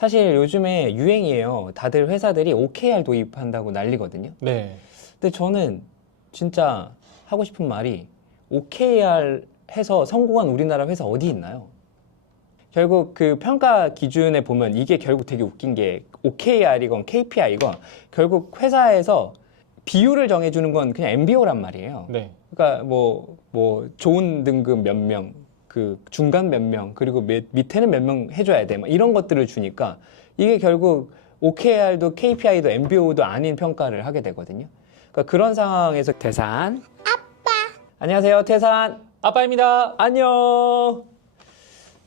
사실 요즘에 유행이에요. 다들 회사들이 OKR 도입한다고 난리거든요. 네. 근데 저는 진짜 하고 싶은 말이 OKR 해서 성공한 우리나라 회사 어디 있나요? 결국 그 평가 기준에 보면 이게 결국 되게 웃긴 게 OKR이건 KPI건 결국 회사에서 비율을 정해주는 건 그냥 MBO란 말이에요. 네. 그러니까 뭐 좋은 등급 몇 명, 그 중간 몇 명, 그리고 밑에는 몇 명 해줘야 돼. 막 이런 것들을 주니까 이게 결국 OKR도 KPI도 MBO도 아닌 평가를 하게 되거든요. 그러니까 그런 상황에서 태산 아빠 안녕하세요, 태산 아빠입니다. 안녕.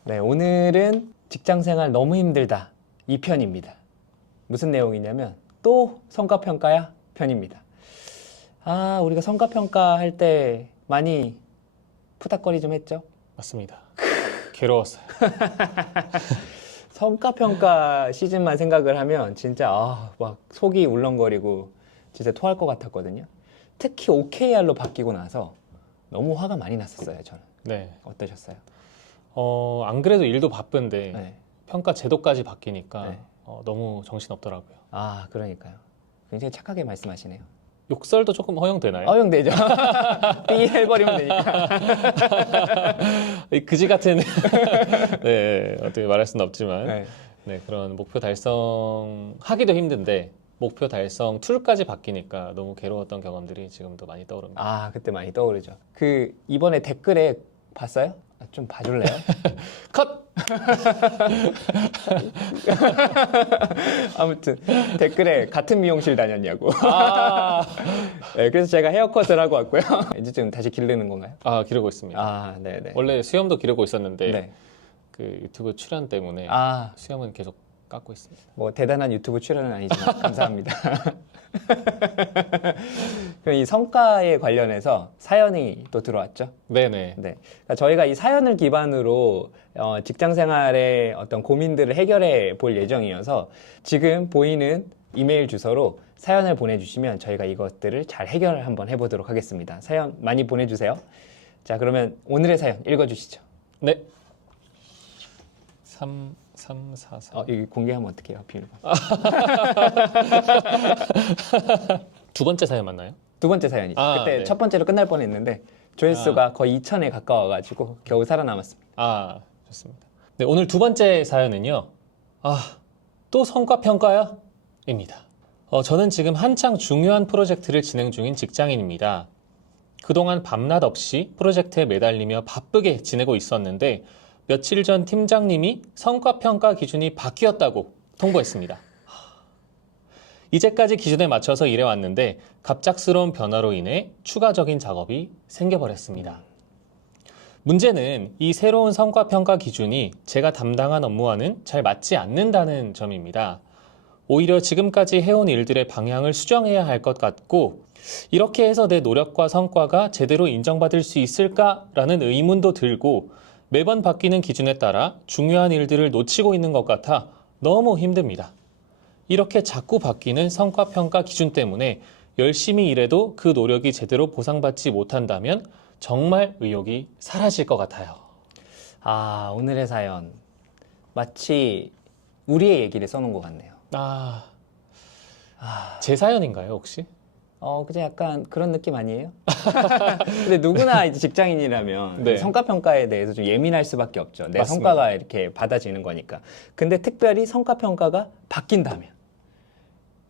네, 오늘은 직장생활 너무 힘들다 이 편입니다. 무슨 내용이냐면 또 성과평가야 편입니다. 아, 우리가 성과평가 할 때 많이 푸닥거리 좀 했죠? 맞습니다. 괴로웠어요. 성과평가 시즌만 생각을 하면 진짜 막 속이 울렁거리고 진짜 토할 것 같았거든요. 특히 OKR로 바뀌고 나서 너무 화가 많이 났었어요, 저는. 네. 어떠셨어요? 안 그래도 일도 바쁜데 네. 평가 제도까지 바뀌니까 네. 너무 정신없더라고요. 아, 그러니까요. 굉장히 착하게 말씀하시네요. 욕설도 조금 허용되나요? 허용되죠. 삐 해버리면 되니까. 그지 같은 네, 어떻게 말할 수는 없지만 네. 네, 그런 목표 달성하기도 힘든데 목표 달성 툴까지 바뀌니까 너무 괴로웠던 경험들이 지금도 많이 떠오릅니다. 아, 그때 많이 떠오르죠. 그 이번에 댓글에 봤어요? 아, 좀 봐줄래요? 컷! 아무튼 댓글에 같은 미용실 다녔냐고. 아, 네, 그래서 제가 헤어컷을 하고 왔고요. 이제 좀 다시 기르는 건가요? 기르고 있습니다. 아, 네네. 원래 수염도 기르고 있었는데 네. 그 유튜브 출연 때문에 아, 수염은 계속 깎고 있습니다. 뭐 대단한 유튜브 출연은 아니지만 감사합니다. 그럼 이 성과에 관련해서 사연이 또 들어왔죠? 네네. 네. 그러니까 저희가 이 사연을 기반으로 직장 생활의 어떤 고민들을 해결해 볼 예정이어서 지금 보이는 이메일 주소로 사연을 보내주시면 저희가 이것들을 잘 해결을 한번 해보도록 하겠습니다. 사연 많이 보내주세요. 자, 그러면 오늘의 사연 읽어주시죠. 네. 3344. 여기 공개하면 어떡해요, 비밀번호. 두 번째 사연 맞나요? 두 번째 사연이죠. 그때 네. 첫 번째로 끝날 뻔했는데 조회수가 거의 2,000에 가까워가지고 겨우 살아남았습니다. 좋습니다. 네, 오늘 두 번째 사연은요. 또 성과평가야? 입니다. 저는 지금 한창 중요한 프로젝트를 진행 중인 직장인입니다. 그동안 밤낮 없이 프로젝트에 매달리며 바쁘게 지내고 있었는데 며칠 전 팀장님이 성과평가 기준이 바뀌었다고 통보했습니다. 이제까지 기준에 맞춰서 일해왔는데 갑작스러운 변화로 인해 추가적인 작업이 생겨버렸습니다. 문제는 이 새로운 성과평가 기준이 제가 담당한 업무와는 잘 맞지 않는다는 점입니다. 오히려 지금까지 해온 일들의 방향을 수정해야 할 것 같고 이렇게 해서 내 노력과 성과가 제대로 인정받을 수 있을까라는 의문도 들고 매번 바뀌는 기준에 따라 중요한 일들을 놓치고 있는 것 같아 너무 힘듭니다. 이렇게 자꾸 바뀌는 성과평가 기준 때문에 열심히 일해도 그 노력이 제대로 보상받지 못한다면 정말 의욕이 사라질 것 같아요. 오늘의 사연 마치 우리의 얘기를 써놓은 것 같네요. 제 사연인가요, 혹시? 그냥 약간 그런 느낌 아니에요? 근데 누구나 이제 직장인이라면 네. 성과평가에 대해서 좀 예민할 수밖에 없죠. 내 맞습니다. 성과가 이렇게 받아지는 거니까. 근데 특별히 성과평가가 바뀐다면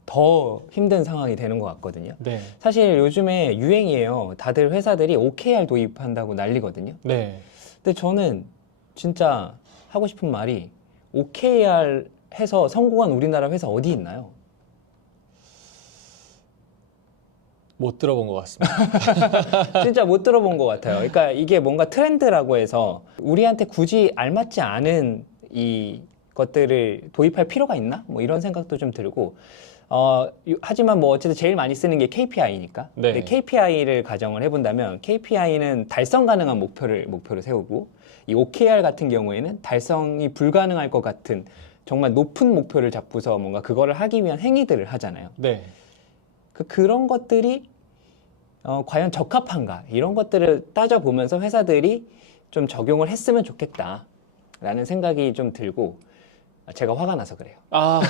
더 힘든 상황이 되는 것 같거든요. 네. 사실 요즘에 유행이에요. 다들 회사들이 OKR 도입한다고 난리거든요. 네. 근데 저는 진짜 하고 싶은 말이 OKR 해서 성공한 우리나라 회사 어디 있나요? 못 들어본 것 같습니다. 진짜 못 들어본 것 같아요. 그러니까 이게 뭔가 트렌드라고 해서 우리한테 굳이 알맞지 않은 이 것들을 도입할 필요가 있나? 뭐 이런 생각도 좀 들고 하지만 뭐 어쨌든 제일 많이 쓰는 게 KPI니까. 네. 근데 KPI를 가정을 해본다면 KPI는 달성 가능한 목표를 세우고 이 OKR 같은 경우에는 달성이 불가능할 것 같은 정말 높은 목표를 잡고서 뭔가 그거를 하기 위한 행위들을 하잖아요. 네. 그런 것들이 과연 적합한가 이런 것들을 따져보면서 회사들이 좀 적용을 했으면 좋겠다라는 생각이 좀 들고 제가 화가 나서 그래요. 아,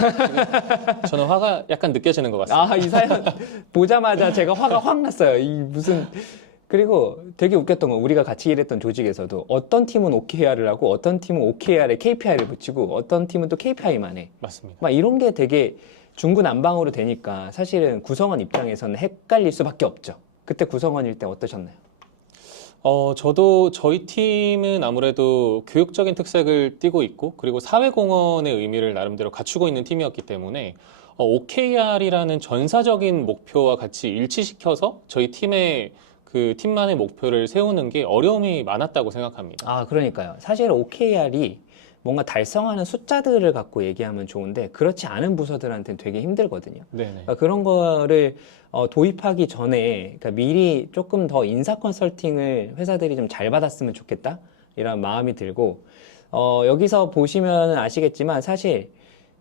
저는 화가 약간 느껴지는 것 같습니다. 아, 이 사연 보자마자 제가 화가 확 났어요. 이 무슨 그리고 되게 웃겼던 건 우리가 같이 일했던 조직에서도 어떤 팀은 OKR을 하고 어떤 팀은 OKR에 KPI를 붙이고 어떤 팀은 또 KPI만 해. 맞습니다. 막 이런 게 되게 중구난방으로 되니까 사실은 구성원 입장에서는 헷갈릴 수밖에 없죠. 그때 구성원일 때 어떠셨나요? 저도 저희 팀은 아무래도 교육적인 특색을 띠고 있고, 그리고 사회공헌의 의미를 나름대로 갖추고 있는 팀이었기 때문에, OKR이라는 전사적인 목표와 같이 일치시켜서 저희 팀의 그 팀만의 목표를 세우는 게 어려움이 많았다고 생각합니다. 아, 그러니까요. 사실 OKR이 뭔가 달성하는 숫자들을 갖고 얘기하면 좋은데 그렇지 않은 부서들한테는 되게 힘들거든요. 네네. 그러니까 그런 거를 도입하기 전에 그러니까 미리 조금 더 인사 컨설팅을 회사들이 좀 잘 받았으면 좋겠다 이런 마음이 들고 여기서 보시면 아시겠지만 사실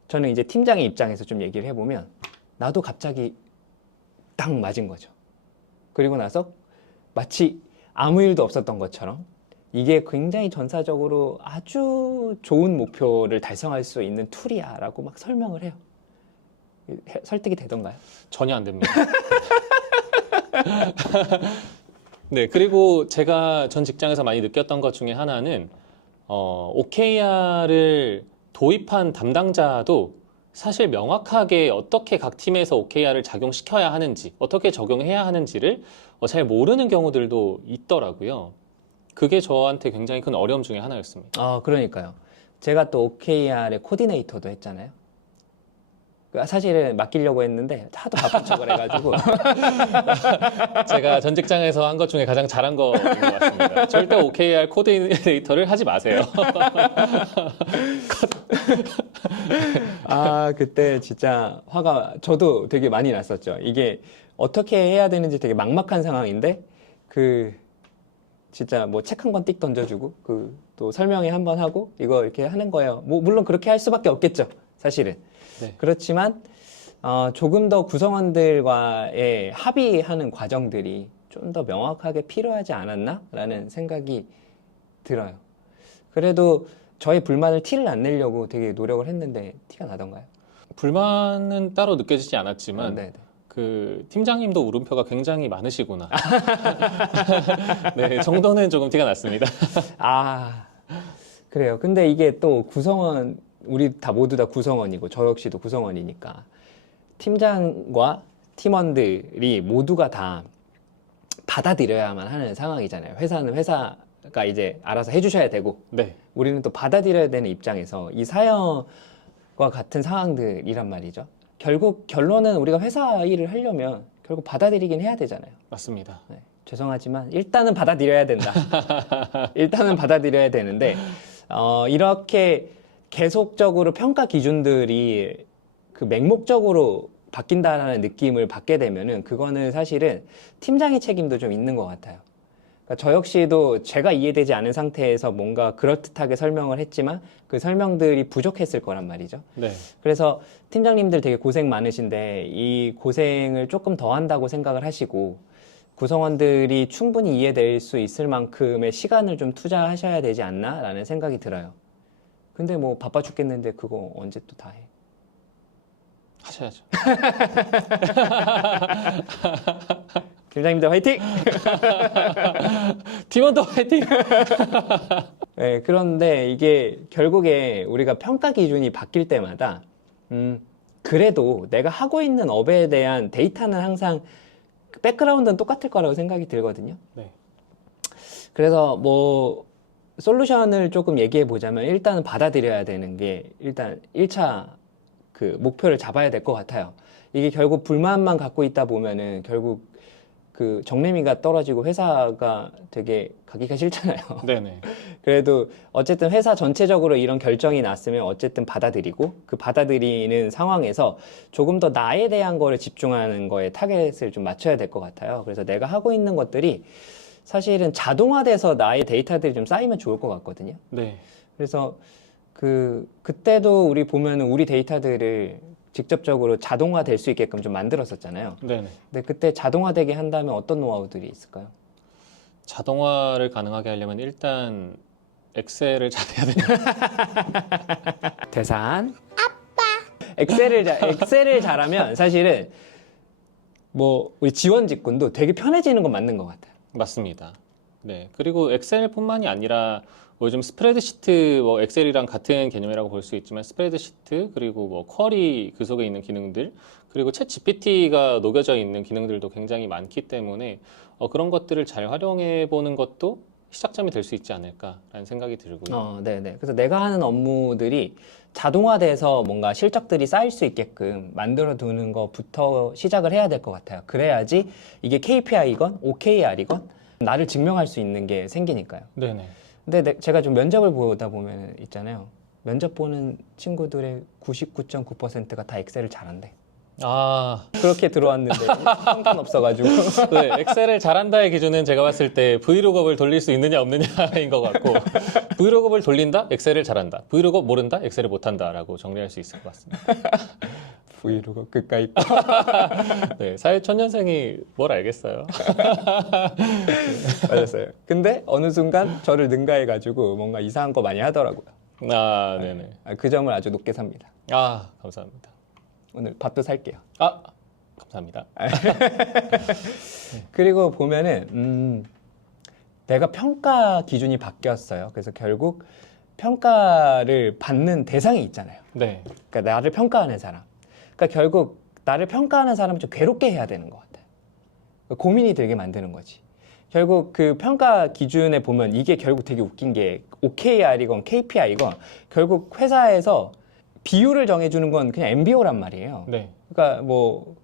저는 이제 팀장의 입장에서 좀 얘기를 해보면 나도 갑자기 딱 맞은 거죠. 그리고 나서 마치 아무 일도 없었던 것처럼 이게 굉장히 전사적으로 아주 좋은 목표를 달성할 수 있는 툴이야 라고 막 설명을 해요. 설득이 되던가요? 전혀 안 됩니다. 네, 그리고 제가 전 직장에서 많이 느꼈던 것 중에 하나는 OKR을 도입한 담당자도 사실 명확하게 어떻게 각 팀에서 OKR을 작용시켜야 하는지, 어떻게 적용해야 하는지를 잘 모르는 경우들도 있더라고요. 그게 저한테 굉장히 큰 어려움 중에 하나였습니다. 그러니까요. 제가 또 OKR의 코디네이터도 했잖아요. 사실은 맡기려고 했는데 하도 바쁜 척을 해가지고 제가 전 직장에서 한 것 중에 가장 잘한 거인 것 같습니다. 절대 OKR 코디네이터를 하지 마세요. 그때 진짜 화가 저도 되게 많이 났었죠. 이게 어떻게 해야 되는지 되게 막막한 상황인데 진짜 뭐 책 한 권 띡 던져주고 또 설명회 한 번 하고 이거 이렇게 하는 거예요. 뭐 물론 그렇게 할 수밖에 없겠죠. 사실은. 네. 그렇지만 조금 더 구성원들과의 합의하는 과정들이 좀 더 명확하게 필요하지 않았나라는 생각이 들어요. 그래도 저의 불만을 티를 안 내려고 되게 노력을 했는데 티가 나던가요? 불만은 따로 느껴지지 않았지만 네. 그 팀장님도 울음표가 굉장히 많으시구나. 네, 정도는 조금 티가 났습니다. 그래요. 근데 이게 또 구성원 우리 모두 다 구성원이고 저 역시도 구성원이니까 팀장과 팀원들이 모두가 다 받아들여야만 하는 상황이잖아요. 회사는 회사가 이제 알아서 해주셔야 되고 네, 우리는 또 받아들여야 되는 입장에서 이 사연과 같은 상황들이란 말이죠. 결국 결론은 우리가 회사 일을 하려면 결국 받아들이긴 해야 되잖아요. 맞습니다. 네, 죄송하지만 일단은 받아들여야 된다. 일단은 받아들여야 되는데 이렇게 계속적으로 평가 기준들이 그 맹목적으로 바뀐다라는 느낌을 받게 되면은 그거는 사실은 팀장의 책임도 좀 있는 것 같아요. 그러니까 저 역시도 제가 이해되지 않은 상태에서 뭔가 그럴듯하게 설명을 했지만 그 설명들이 부족했을 거란 말이죠. 네, 그래서 팀장님들 되게 고생 많으신데 이 고생을 조금 더 한다고 생각을 하시고 구성원들이 충분히 이해될 수 있을 만큼의 시간을 좀 투자하셔야 되지 않나라는 생각이 들어요. 근데 뭐 바빠 죽겠는데 그거 언제 또 다 해? 하셔야죠. 팀장님들 화이팅! 팀원도 화이팅! 네, 그런데 이게 결국에 우리가 평가 기준이 바뀔 때마다 그래도 내가 하고 있는 업에 대한 데이터는 항상 백그라운드는 똑같을 거라고 생각이 들거든요. 네, 그래서 뭐 솔루션을 조금 얘기해 보자면 일단은 받아들여야 되는 게 일단 1차 그 목표를 잡아야 될 것 같아요. 이게 결국 불만만 갖고 있다 보면은 결국 그 정내미가 떨어지고 회사가 되게 가기가 싫잖아요. 네네. 그래도 어쨌든 회사 전체적으로 이런 결정이 났으면 어쨌든 받아들이고 그 받아들이는 상황에서 조금 더 나에 대한 거를 집중하는 거에 타겟을 좀 맞춰야 될 것 같아요. 그래서 내가 하고 있는 것들이 사실은 자동화돼서 나의 데이터들이 좀 쌓이면 좋을 것 같거든요. 네. 그래서 그때도 우리 보면은 우리 데이터들을 직접적으로 자동화될 수 있게끔 좀 만들었었잖아요. 네네. 근데 그때 자동화되게 한다면 어떤 노하우들이 있을까요? 자동화를 가능하게 하려면 일단 엑셀을 잘해야 돼요. 계산. 엑셀을 잘하면 사실은 뭐 우리 지원 직군도 되게 편해지는 건 맞는 것 같아요. 맞습니다. 네. 그리고 엑셀뿐만이 아니라 뭐 요즘 스프레드시트, 뭐 엑셀이랑 같은 개념이라고 볼 수 있지만 스프레드시트 그리고 뭐 쿼리 그 속에 있는 기능들 그리고 챗 GPT가 녹여져 있는 기능들도 굉장히 많기 때문에 그런 것들을 잘 활용해 보는 것도 시작점이 될 수 있지 않을까라는 생각이 들고요. 네네. 그래서 내가 하는 업무들이 자동화돼서 뭔가 실적들이 쌓일 수 있게끔 만들어 두는 것부터 시작을 해야 될 것 같아요. 그래야지 이게 KPI건 OKR이건 나를 증명할 수 있는 게 생기니까요. 네네. 근데 제가 좀 면접을 보다 보면 있잖아요. 면접 보는 친구들의 99.9%가 다 엑셀을 잘한대. 아, 그렇게 들어왔는데 상관없어가지고. 네, 엑셀을 잘한다의 기준은 제가 봤을 때 브이로그업을 돌릴 수 있느냐 없느냐인 것 같고 브이로그업을 돌린다? 엑셀을 잘한다. 브이로그업 모른다? 엑셀을 못한다라고 정리할 수 있을 것 같습니다. 브이로그 그까이 있고. 네, 사회초년생이 뭘 알겠어요. 맞았어요. 근데 어느 순간 저를 능가해가지고 뭔가 이상한 거 많이 하더라고요. 아, 네네. 그 점을 아주 높게 삽니다. 아, 감사합니다. 오늘 밥도 살게요. 아, 감사합니다. 그리고 보면은 내가 평가 기준이 바뀌었어요. 그래서 결국 평가를 받는 대상이 있잖아요. 네, 그러니까 나를 평가하는 사람. 그러니까 결국 나를 평가하는 사람을 좀 괴롭게 해야 되는 것 같아요. 고민이 들게 만드는 거지. 결국 그 평가 기준에 보면 이게 결국 되게 웃긴 게 OKR이건 KPI건 결국 회사에서 비율을 정해주는 건 그냥 MBO란 말이에요. 네, 그러니까 뭐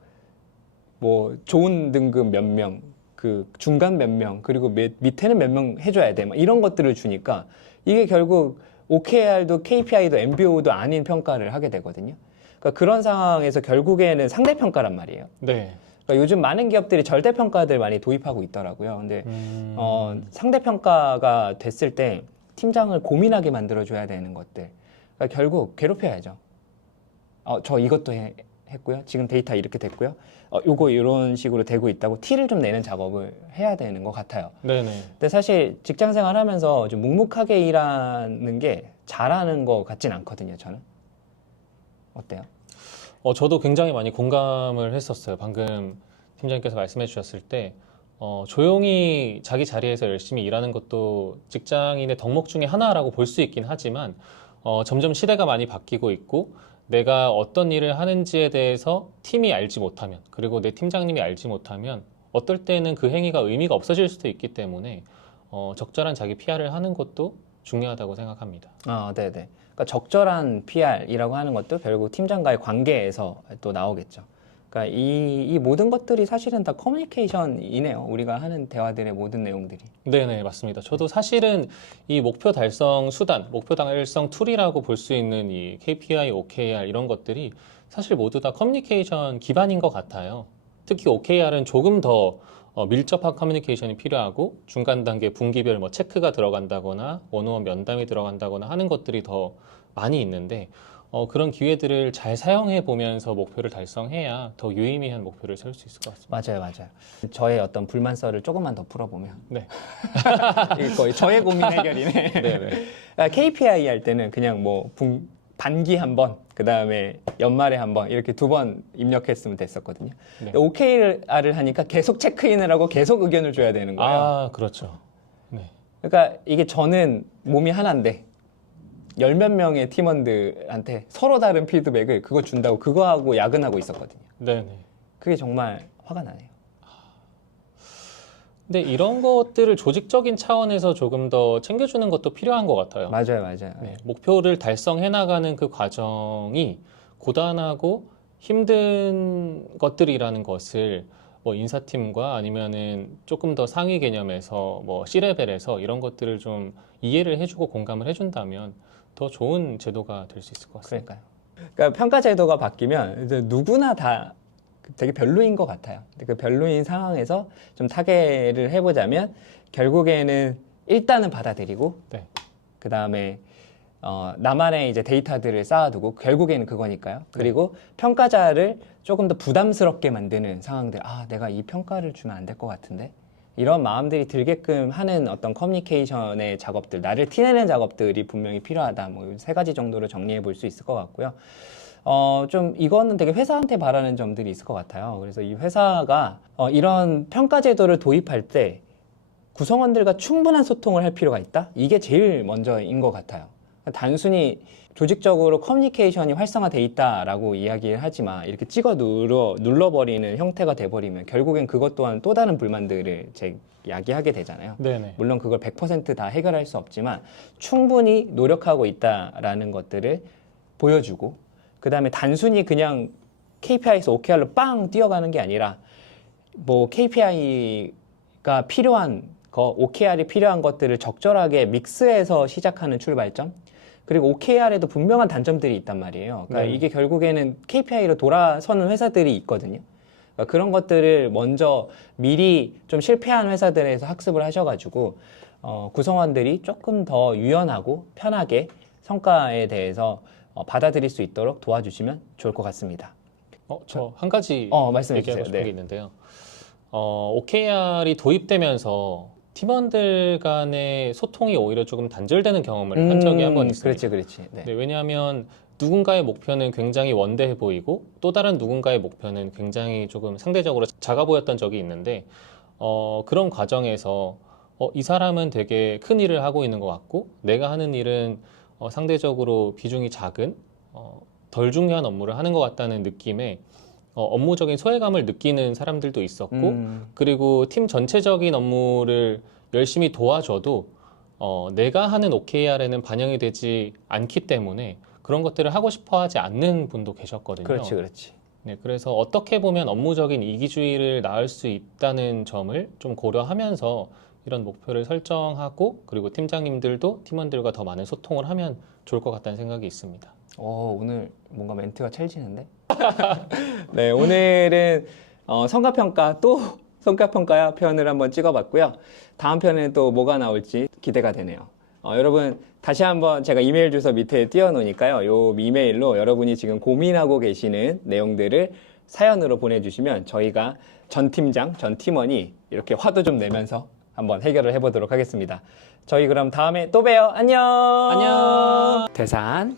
좋은 등급 몇 명, 그 중간 몇 명, 그리고 밑에는 몇 명 해줘야 돼. 막 이런 것들을 주니까 이게 결국 OKR도 KPI도 MBO도 아닌 평가를 하게 되거든요. 그러니까 그런 상황에서 결국에는 상대평가란 말이에요. 네. 그러니까 요즘 많은 기업들이 절대평가들 많이 도입하고 있더라고요. 근데 상대평가가 됐을 때 팀장을 고민하게 만들어줘야 되는 것들. 그러니까 결국 괴롭혀야죠. 저 이것도 했고요. 지금 데이터 이렇게 됐고요. 요거 이런 식으로 되고 있다고 티를 좀 내는 작업을 해야 되는 것 같아요. 네네. 근데 사실 직장 생활하면서 좀 묵묵하게 일하는 게 잘하는 것 같진 않거든요. 저는. 어때요? 저도 굉장히 많이 공감을 했었어요. 방금 팀장님께서 말씀해 주셨을 때, 조용히 자기 자리에서 열심히 일하는 것도 직장인의 덕목 중에 하나라고 볼 수 있긴 하지만, 점점 시대가 많이 바뀌고 있고, 내가 어떤 일을 하는지에 대해서 팀이 알지 못하면, 그리고 내 팀장님이 알지 못하면, 어떨 때는 그 행위가 의미가 없어질 수도 있기 때문에, 적절한 자기 PR을 하는 것도 중요하다고 생각합니다. 네네. 그러니까 적절한 PR이라고 하는 것도 결국 팀장과의 관계에서 또 나오겠죠. 그러니까 이 모든 것들이 사실은 다 커뮤니케이션이네요. 우리가 하는 대화들의 모든 내용들이. 네네, 맞습니다. 저도 사실은 이 목표 달성 수단, 목표 달성 툴이라고 볼 수 있는 이 KPI, OKR 이런 것들이 사실 모두 다 커뮤니케이션 기반인 것 같아요. 특히 OKR은 조금 더 밀접한 커뮤니케이션이 필요하고 중간 단계 분기별 뭐 체크가 들어간다거나 원어원 면담이 들어간다거나 하는 것들이 더 많이 있는데 그런 기회들을 잘 사용해 보면서 목표를 달성해야 더 유의미한 목표를 세울 수 있을 것 같습니다. 맞아요. 저의 어떤 불만썰을 조금만 더 풀어보면 네. 이게 거의 저의 고민 해결이네. 네네. 그러니까 KPI 할 때는 그냥 뭐 반기 한 번, 그 다음에 연말에 한 번 이렇게 2번 입력했으면 됐었거든요. 네. OKR을 하니까 계속 체크인을 하고 계속 의견을 줘야 되는 거예요. 아, 그렇죠. 네. 그러니까 이게 저는 몸이 하나인데 열 몇 명의 팀원들한테 서로 다른 피드백을 그거 준다고 그거하고 야근하고 있었거든요. 네네. 그게 정말 화가 나네요. 근데 이런 것들을 조직적인 차원에서 조금 더 챙겨주는 것도 필요한 것 같아요. 맞아요. 네, 목표를 달성해 나가는 그 과정이 고단하고 힘든 것들이라는 것을 뭐 인사팀과 아니면은 조금 더 상위 개념에서 뭐 C레벨에서 이런 것들을 좀 이해를 해주고 공감을 해준다면 더 좋은 제도가 될 수 있을 것 같습니다. 그러니까요. 그러니까 평가 제도가 바뀌면 이제 누구나 다 되게 별로인 것 같아요. 그 별로인 상황에서 좀 타개를 해보자면 결국에는 일단은 받아들이고 네. 그 다음에 나만의 이제 데이터들을 쌓아두고 결국에는 그거니까요. 그리고 평가자를 조금 더 부담스럽게 만드는 상황들. 내가 이 평가를 주면 안 될 것 같은데 이런 마음들이 들게끔 하는 어떤 커뮤니케이션의 작업들, 나를 티내는 작업들이 분명히 필요하다. 뭐 세 가지 정도로 정리해 볼 수 있을 것 같고요. 좀 이거는 되게 회사한테 바라는 점들이 있을 것 같아요. 그래서 이 회사가 이런 평가 제도를 도입할 때 구성원들과 충분한 소통을 할 필요가 있다? 이게 제일 먼저인 것 같아요. 단순히 조직적으로 커뮤니케이션이 활성화돼 있다라고 이야기를 하지만 이렇게 찍어 눌러버리는 형태가 돼버리면 결국엔 그것 또한 또 다른 불만들을 야기하게 되잖아요. 네네. 물론 그걸 100%다 해결할 수 없지만 충분히 노력하고 있다라는 것들을 보여주고, 그 다음에 단순히 그냥 KPI에서 OKR로 빵 뛰어가는 게 아니라 뭐 KPI가 필요한 OKR이 필요한 것들을 적절하게 믹스해서 시작하는 출발점, 그리고 OKR에도 분명한 단점들이 있단 말이에요. 그러니까 네. 이게 결국에는 KPI로 돌아서는 회사들이 있거든요. 그러니까 그런 것들을 먼저 미리 좀 실패한 회사들에서 학습을 하셔가지고 구성원들이 조금 더 유연하고 편하게 성과에 대해서 받아들일 수 있도록 도와주시면 좋을 것 같습니다. 저 한 가지 말씀해 얘기하고 주세요. 싶은 네. 게 있는데요. OKR이 도입되면서 팀원들 간의 소통이 오히려 조금 단절되는 경험을 한 적이 한 번 있습니다. 그렇지. 네. 네, 왜냐하면 누군가의 목표는 굉장히 원대해 보이고 또 다른 누군가의 목표는 굉장히 조금 상대적으로 작아 보였던 적이 있는데 그런 과정에서 이 사람은 되게 큰 일을 하고 있는 것 같고 내가 하는 일은 상대적으로 비중이 작은 덜 중요한 업무를 하는 것 같다는 느낌에 업무적인 소외감을 느끼는 사람들도 있었고 그리고 팀 전체적인 업무를 열심히 도와줘도 내가 하는 OKR에는 반영이 되지 않기 때문에 그런 것들을 하고 싶어 하지 않는 분도 계셨거든요. 그렇지. 네, 그래서 어떻게 보면 업무적인 이기주의를 낳을 수 있다는 점을 좀 고려하면서 이런 목표를 설정하고 그리고 팀장님들도 팀원들과 더 많은 소통을 하면 좋을 것 같다는 생각이 있습니다. 오늘 뭔가 멘트가 찰지는데? 네, 오늘은 성과평가 또 성과평가 편을 한번 찍어봤고요. 다음 편에는 또 뭐가 나올지 기대가 되네요. 여러분 다시 한번 제가 이메일 주소 밑에 띄워놓으니까요. 요 이메일로 여러분이 지금 고민하고 계시는 내용들을 사연으로 보내주시면 저희가 전 팀장, 전 팀원이 이렇게 화도 좀 내면서 한번 해결을 해보도록 하겠습니다. 저희 그럼 다음에 또 봬요. 안녕. 안녕. 대산.